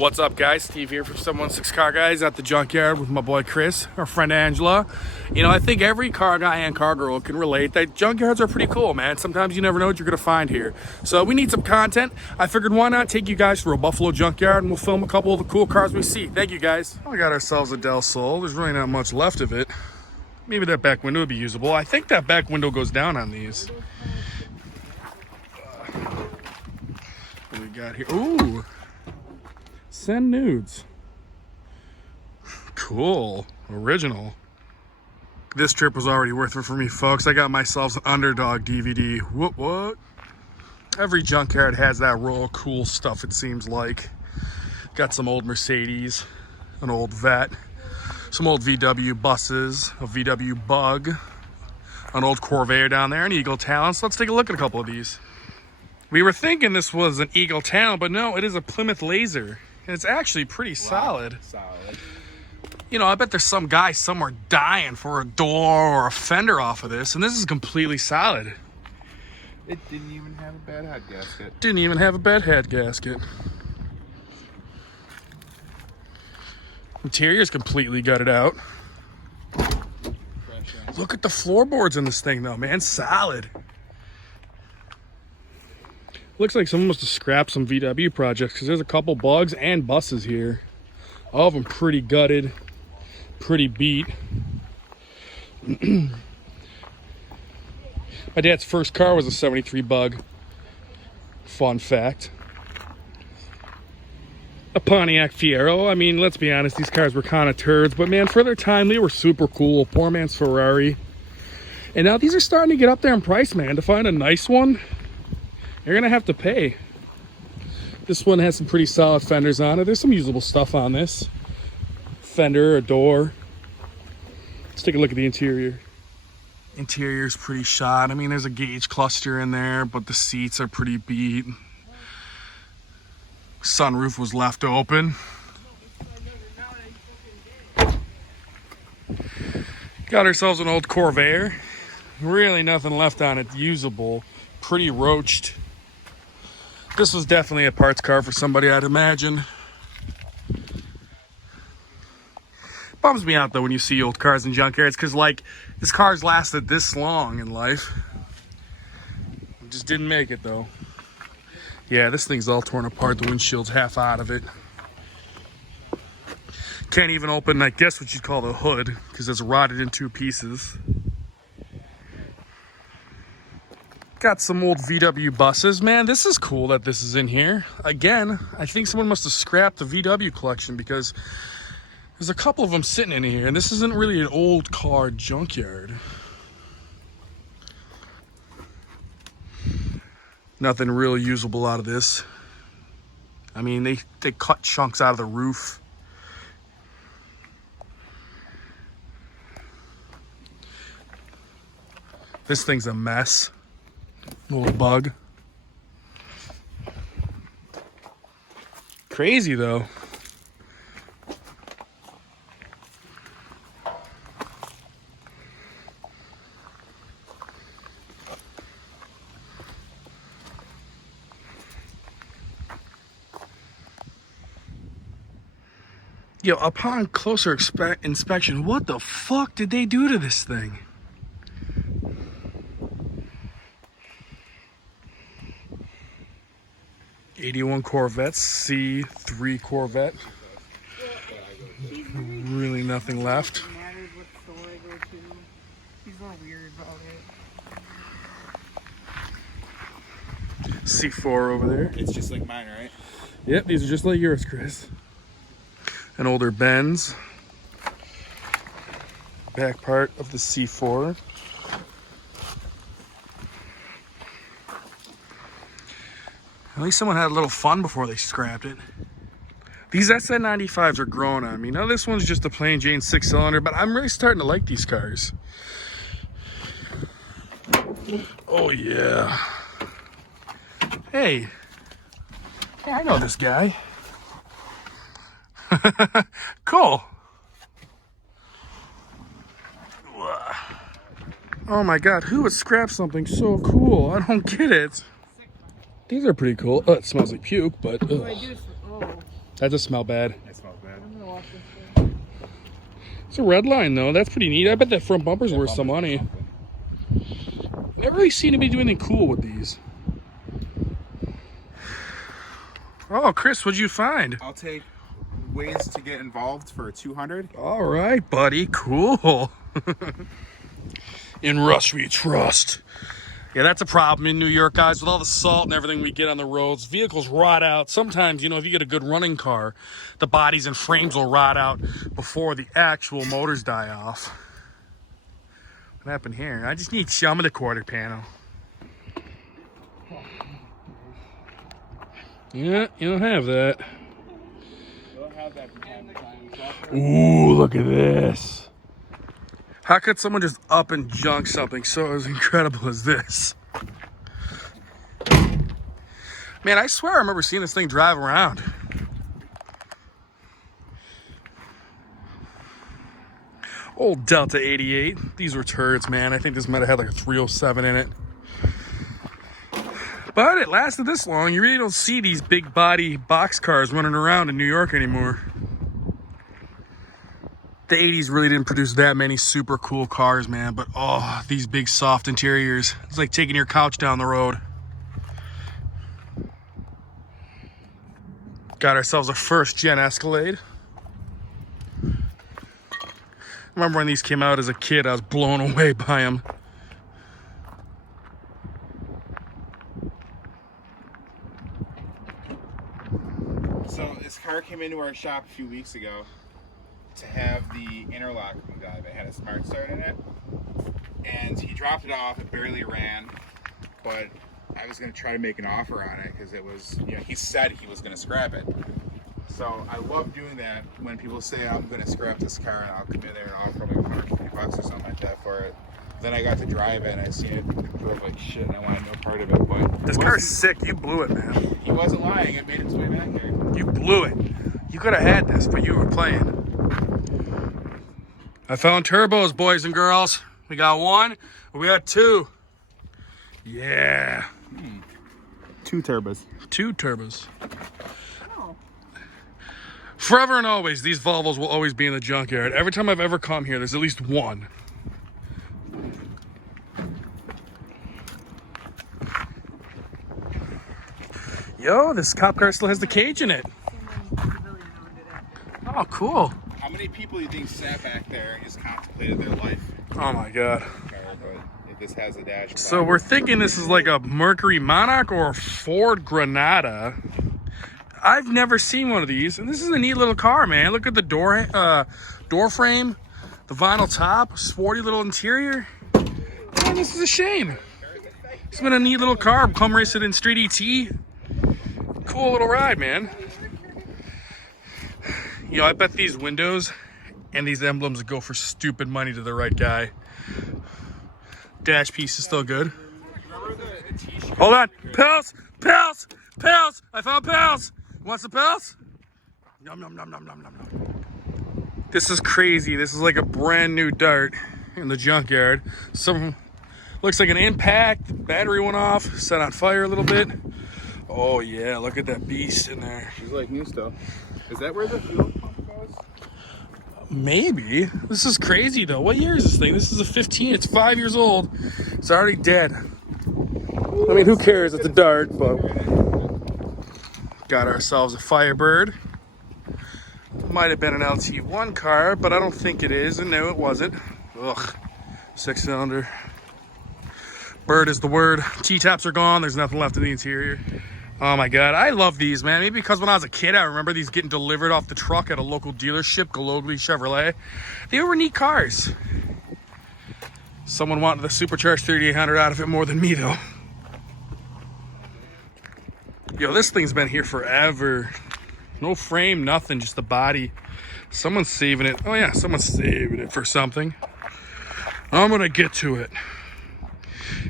What's up, guys? Steve here from 716 Car Guys at the Junkyard with my boy Chris, our friend Angela. You know, I think every car guy and car girl can relate that junkyards are pretty cool, man. Sometimes you never know what you're going to find here. So we need some content. I figured why not take you guys through a Buffalo junkyard and we'll film a couple of the cool cars we see. Thank you, guys. We got ourselves a Del Sol. There's really not much left of it. Maybe that back window would be usable. I think that back window goes down on these. What we got here? Ooh. Send nudes. Cool. Original. This trip was already worth it for me, folks. I got myself an Underdog DVD. What? Every junkyard has that row of cool stuff, it seems like. Got some old Mercedes, an old Vet, some old VW buses, a VW Bug, an old Corvair down there, an Eagle Talon. So let's take a look at a couple of these. We were thinking this was an Eagle Talon, but no, it is a Plymouth Laser. And it's actually pretty solid. You know, I bet there's some guy somewhere dying for a door or a fender off of this, and this is completely solid. It didn't even have a bad head gasket. Didn't even have a bad head gasket. Interior's completely gutted out. Look at the floorboards in this thing, though, man. Solid. Looks like someone must have scrapped some VW projects because there's a couple bugs and buses here. All of them pretty gutted, pretty beat. My dad's first car was a 73 Bug. Fun fact. A Pontiac Fiero. I mean, let's be honest, these cars were kind of turds, but man, for their time, they were super cool. Poor man's Ferrari. And now these are starting to get up there in price, man. To find a nice one, you're gonna have to pay. This one has some pretty solid fenders on it. There's some usable stuff on this. Fender, a door. Let's take a look at the interior. Interior's pretty shot. I mean, there's a gauge cluster in there, but the seats are pretty beat. Sunroof was left open. Got ourselves an old Corvair. Really nothing left on it usable. Pretty roached. This was definitely a parts car for somebody, I'd imagine. Bums me out though when you see old cars in junkyards, because like this car's lasted this long in life. Just didn't make it though. Yeah, this thing's all torn apart. The windshield's half out of it. Can't even open, I guess, what you'd call the hood, because it's rotted in two pieces. Got some old VW buses. Man, this is cool that this is in here. Again, I think someone must have scrapped the VW collection because there's a couple of them sitting in here, and this isn't really an old car junkyard. Nothing real usable out of this. I mean, they cut chunks out of the roof. This thing's a mess. Little Bug. Crazy though. Yo, upon closer inspection, what the fuck did they do to this thing? '81 Corvette, C3 Corvette. Really nothing left. He's a little weird about it. C4 over there. It's just like mine, right? Yep, these are just like yours, Chris. An older Benz. Back part of the C4. At least someone had a little fun before they scrapped it. These SN95s are growing on me. Now this one's just a plain Jane 6-cylinder, but I'm really starting to like these cars. Oh yeah. Hey, I know this guy. Cool. Oh my god, who would scrap something so cool? I don't get it. These are pretty cool. Oh, it smells like puke, but... Oh, I do. Oh. That does smell bad. It smells bad. I'm gonna wash this thing. It's a red line though. That's pretty neat. I bet that front bumper's worth some Bumper's money. something. Never really seen anybody do anything cool with these. Oh, Chris, what'd you find? I'll take ways to get involved for 200. All right, buddy. Cool. In Rush we trust. Yeah, that's a problem in New York, guys. With all the salt and everything we get on the roads, vehicles rot out. Sometimes, you know, if you get a good running car, the bodies and frames will rot out before the actual motors die off. What happened here? I just need some of the quarter panel. Yeah, you don't have that. You'll have that from time to time. Ooh, look at this. How could someone just up and junk something so as incredible as this? Man, I swear I remember seeing this thing drive around. Old Delta 88. These were turds, man. I think this might have had like a 307 in it. But it lasted this long. You really don't see these big body box cars running around in New York anymore. The 80s really didn't produce that many super cool cars, man. But oh, these big soft interiors. It's like taking your couch down the road. Got ourselves a first Gen Escalade. Remember when these came out as a kid, I was blown away by them. So this car came into our shop a few weeks ago to have the interlock removed. It had a smart start in it, and he dropped it off. It barely ran, but I was going to try to make an offer on it because it was, you know, he said he was going to scrap it. So I love doing that when people say I'm going to scrap this car, and I'll come in there and offer like $150 or something like that for it. Then I got to drive it and I seen it and drove like shit, and I wanted no part of it. But This car's sick. You blew it, man. he wasn't lying. It made its way back here. You blew it. You could have had this, but you were playing. I found turbos, boys and girls. We got one, we got two. Yeah. 2 turbos. 2 turbos. Oh. Forever and always, these Volvos will always be in the junkyard. Every time I've ever come here, there's at least one. Yo, this cop car still has the cage in it. Someone civilian ordered it. Oh, cool. How many people do you think sat back there and just contemplated their life? Oh my God. If this has a dash. So we're thinking this is like a Mercury Monarch or a Ford Granada. I've never seen one of these, and this is a neat little car, man. Look at the door frame, the vinyl top, sporty little interior. Man, this is a shame. It's been a neat little car. Come race it in Street ET. Cool little ride, man. You know, I bet these windows and these emblems go for stupid money to the right guy. Dash piece is still good. Hold on. Pals! Pals! Pals! I found pals! Want some pals? Nom nom nom nom nom nom nom. This is crazy. This is like a brand new dart in the junkyard. Some looks like an impact. Battery went off, set on fire a little bit. Oh yeah, look at that beast in there. She's like new still. Is that where the fuel pump goes? Maybe. This is crazy though. What year is this thing? This is a 15. It's 5 years old. It's already dead. I mean, who cares? It's a dart, but got ourselves a Firebird. Might have been an LT1 car, but I don't think it is. And no, it wasn't. Ugh. 6-cylinder. Bird is the word. T-tops are gone. There's nothing left in the interior. Oh my God, I love these, man. Maybe because when I was a kid, I remember these getting delivered off the truck at a local dealership, Galogly Chevrolet. They were neat cars. Someone wanted the supercharged 3800 out of it more than me, though. Yo, this thing's been here forever. No frame, nothing, just the body. Someone's saving it. Oh yeah, someone's saving it for something. I'm gonna get to it.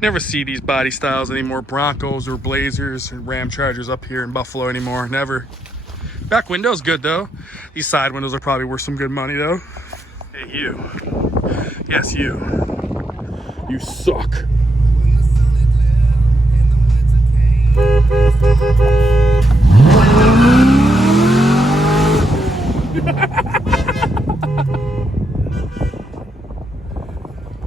Never see these body styles anymore. Broncos or Blazers and Ram Chargers up here in Buffalo anymore. Never. Back window's good though. These side windows are probably worth some good money though. Hey you. Yes, you. You suck.